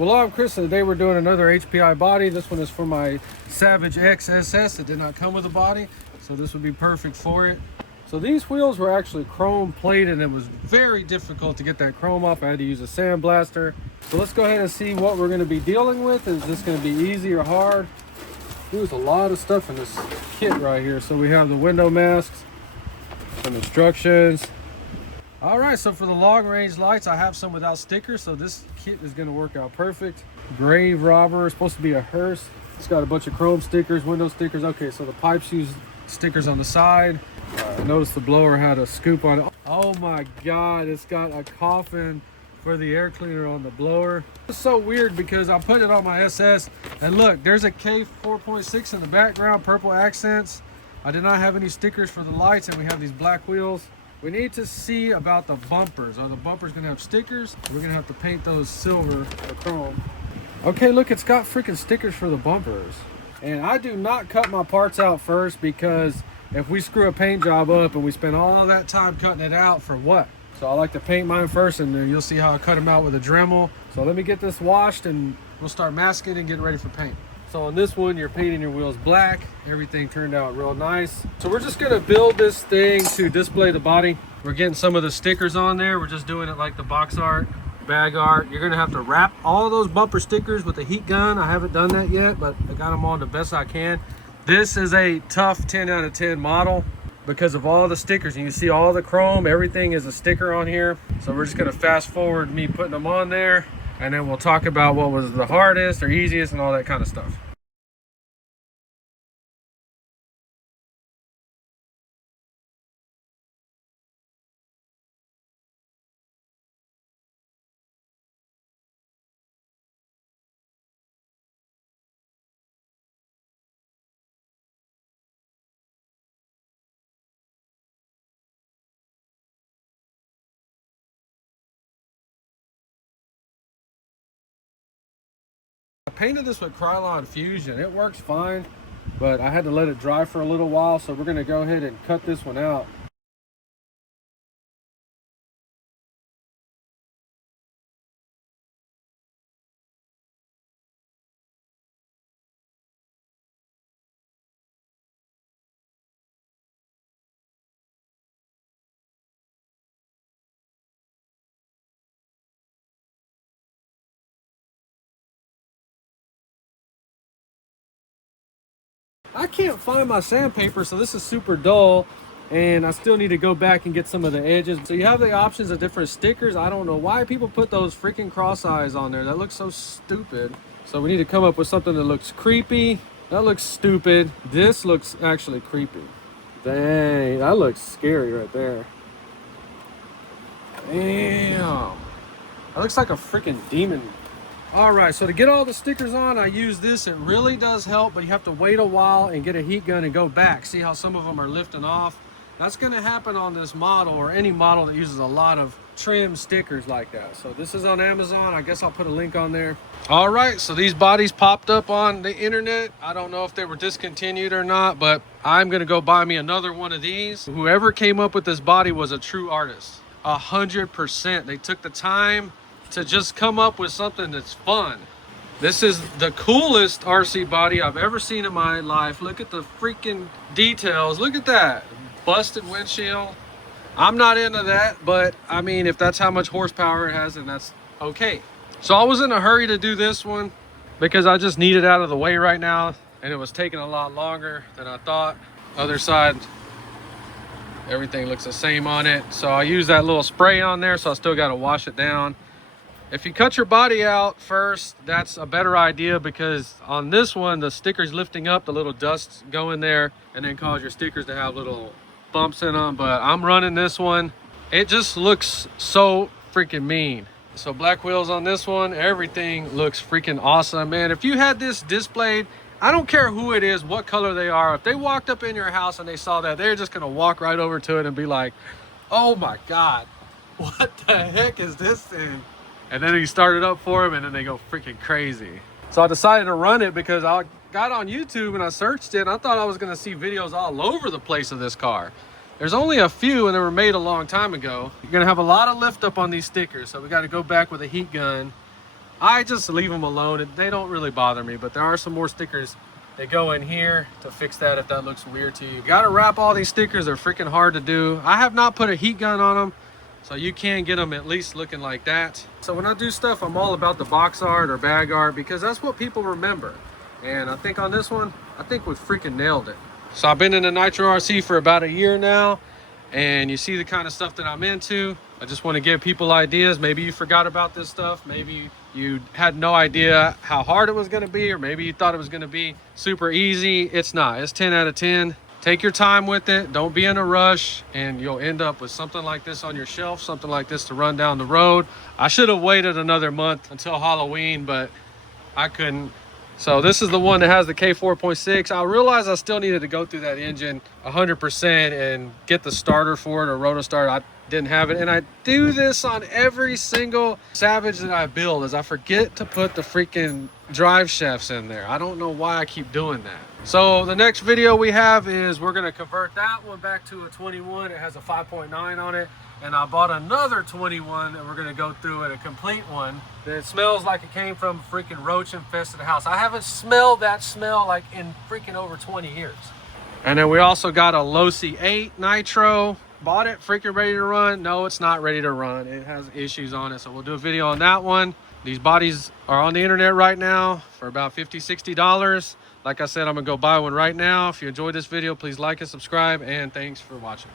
Well, I'm Chris, and today we're doing another HPI body. This one is for my Savage XSS. It did not come with a body, so this would be perfect for it. So these wheels were actually chrome plated, and it was very difficult to get that chrome off. I had to use a sandblaster. So let's go ahead and see what we're going to be dealing with. Is this going to be easy or hard? There's a lot of stuff in this kit right here. So we have the window masks, some instructions. All right, so for the long range lights, I have some without stickers, so this kit is going to work out perfect. Grave Robber, it's supposed to be a hearse. It's got a bunch of chrome stickers, window stickers. Okay, so the pipes use stickers on the side. I noticed the blower had a scoop on it. Oh my God, it's got a coffin for the air cleaner on the blower. It's so weird because I put it on my SS, and look, there's a K4.6 in the background, purple accents. I did not have any stickers for the lights, and we have these black wheels. We need to see about the bumpers. Are the bumpers gonna have stickers? We're gonna have to paint those silver or chrome. Okay, look, it's got freaking stickers for the bumpers. And I do not cut my parts out first, because if we screw a paint job up and we spend all that time cutting it out for what? So I like to paint mine first, and then you'll see how I cut them out with a Dremel. So let me get this washed and we'll start masking and getting ready for paint. So on this one, you're painting your wheels black. Everything turned out real nice. So we're just gonna build this thing to display the body. We're getting some of the stickers on there. We're just doing it like the box art, bag art. You're gonna have to wrap all those bumper stickers with a heat gun. I haven't done that yet, but I got them on the best I can. This is a tough 10 out of 10 model because of all the stickers. And you see all the chrome, everything is a sticker on here. So we're just gonna fast forward me putting them on there, and then we'll talk about what was the hardest or easiest and all that kind of stuff. I painted this with Krylon Fusion. It works fine, but I had to let it dry for a little while, so we're gonna go ahead and cut this one out. I can't find my sandpaper, so this is super dull, and I still need to go back and get some of the edges. So you have the options of different stickers. I don't know why people put those freaking cross eyes on there. That looks so stupid. So we need to come up with something that looks creepy. That looks stupid. This looks actually creepy. Dang, that looks scary right there. Damn. That looks like a freaking demon. All right, so to get all the stickers on, I use this. It really does help, but you have to wait a while and get a heat gun and go back. See how some of them are lifting off? That's gonna happen on this model, or any model that uses a lot of trim stickers like that. So this is on Amazon. I guess I'll put a link on there. All right, so these bodies popped up on the internet. I don't know if they were discontinued or not, but I'm gonna go buy me another one of these. Whoever came up with this body was a true artist. 100%. They took the time to just come up with something that's fun. This is the coolest RC body I've ever seen in my life. Look at the freaking details. Look at that. Busted windshield. I'm not into that, but I mean, if that's how much horsepower it has, then that's okay. So I was in a hurry to do this one because I just need it out of the way right now, and it was taking a lot longer than I thought. Other side, everything looks the same on it. So I use that little spray on there, so I still got to wash it down. If you cut your body out first, that's a better idea, because on this one, the sticker's lifting up, the little dust go in there and then cause your stickers to have little bumps in them. But I'm running this one. It just looks so freaking mean. So black wheels on this one, everything looks freaking awesome, man. If you had this displayed, I don't care who it is, what color they are, if they walked up in your house and they saw that, they're just gonna walk right over to it and be like, oh my God, what the heck is this thing? And then you start it up for them, and then they go freaking crazy. So I decided to run it because I got on YouTube and I searched it, and I thought I was gonna see videos all over the place of this car. There's only a few, and they were made a long time ago. You're gonna have a lot of lift up on these stickers, so we gotta go back with a heat gun I just leave them alone. They don't really bother me, but there are some more stickers that go in here to fix that if that looks weird to you. You gotta wrap all these stickers. They're freaking hard to do. I have not put a heat gun on them, so you can get them at least looking like that. So when I do stuff, I'm all about the box art or bag art because that's what people remember. And I think on this one, I think we freaking nailed it. So I've been in the Nitro RC for about a year now, and you see the kind of stuff that I'm into. I just want to give people ideas. Maybe you forgot about this stuff. Maybe you had no idea how hard it was going to be, or maybe you thought it was going to be super easy. It's not. It's 10 out of 10. Take your time with it. Don't be in a rush, and you'll end up with something like this on your shelf, something like this to run down the road. I should have waited another month until Halloween, but I couldn't. So this is the one that has the K4.6. I realized I still needed to go through that engine 100% and get the starter for it, or rotor starter. I didn't have it, and I do this on every single Savage that I build, is I forget to put the freaking drive shafts in there. I don't know why I keep doing that. So the next video we have is we're going to convert that one back to a 21. It has a 5.9 on it, and I bought another 21 that we're going to go through at a complete one that smells like it came from a freaking roach infested house. I haven't smelled that smell like in freaking over 20 years. And then we also got a Losi 8 Nitro. Bought it, freaking ready to run. No, it's not ready to run. It has issues on it, so we'll do a video on that one. These bodies are on the internet right now for about $50–$60. Like I said, I'm gonna go buy one right now. If you enjoyed this video, please like and subscribe, and thanks for watching.